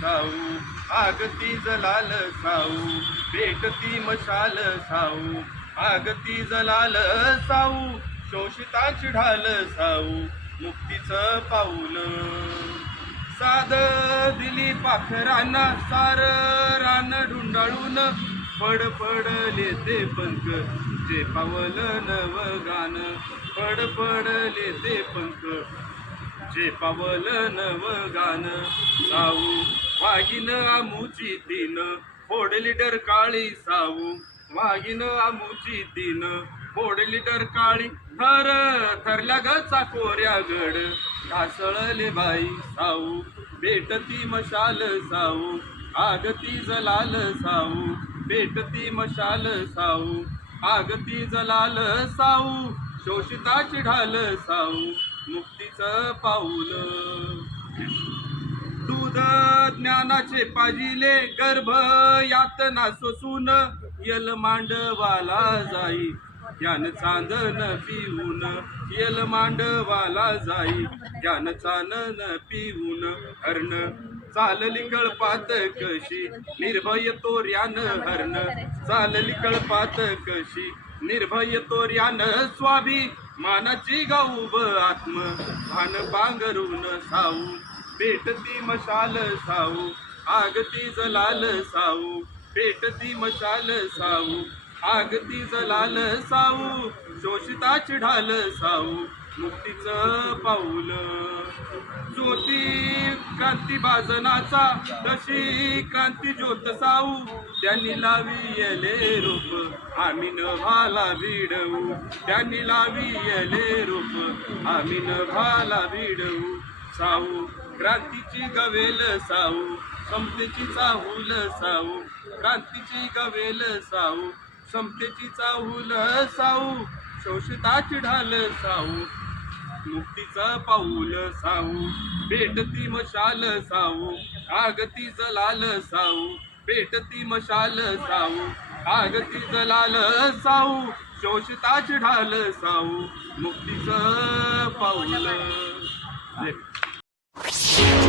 साऊ आगती जलाल साऊ भेटती मशाल साऊ आगती जलाल साऊ. शोषिताची ढाल साऊ. मुक्तीचं पाऊल. साध दिली पाखरांना सार रान ढुंडाळून. पड ते पंख. जे पावल नव गान. पड ते पंख. जे पावल नव गान. साऊ वागिन आमुची तीन फोडली डर काळी साऊ वागिन आमुची तीन फोडली डर काळी थर थरल्या गचा कोऱ्या गड. ढासळले बाई साऊ भेटती मशाल साऊ आगती जलाल साऊ भेटती मशाल साऊ आगती जलाल साऊ शोषिताची ढाल साऊ मुक्तीचं पाऊल. दूध ज्ञानाचे पाजिले गर्भ यातना सोसून यल मांडवाला जाई. ज्ञान चांदन पिऊन यल मांडवाला जाई. ज्ञान चांदन पिऊन हरण. चालली कळपात कशी? निर्भय तोर्यान हरण. चालली कळपात कशी? निर्भय तोर्यान स्वाभी. मानाची गाऊब आत्म. भान पांघरून साऊ. पेटती मशाल साऊ आगती जलाल साऊ पेटती मशाल साऊ आगती जलाल साऊ शोषिता ढाल साऊ मुक्तीचं पाऊल. ज्योती क्रांती बाजनाचा तशी क्रांती ज्योत साऊ त्यांनी लावी येले रूप आम्ही नभाला भिडवू. त्यांनी लावी येले रूप आम्ही नभाला भिडवू. साऊ क्रांतीची गवेल साऊ समतेची चाहूल साऊ क्रांतीची गवेल साऊ समतेची चाहूल साऊ शोषिताची ढाल साऊ मुक्तीचा पाऊल साऊ भेटती मशाल साऊ आगती जलाल साऊ भेटती मशाल साऊ आगती जलाल साऊ शोषिताची ढाल साऊ मुक्तीचं पाऊल जय. Thank you.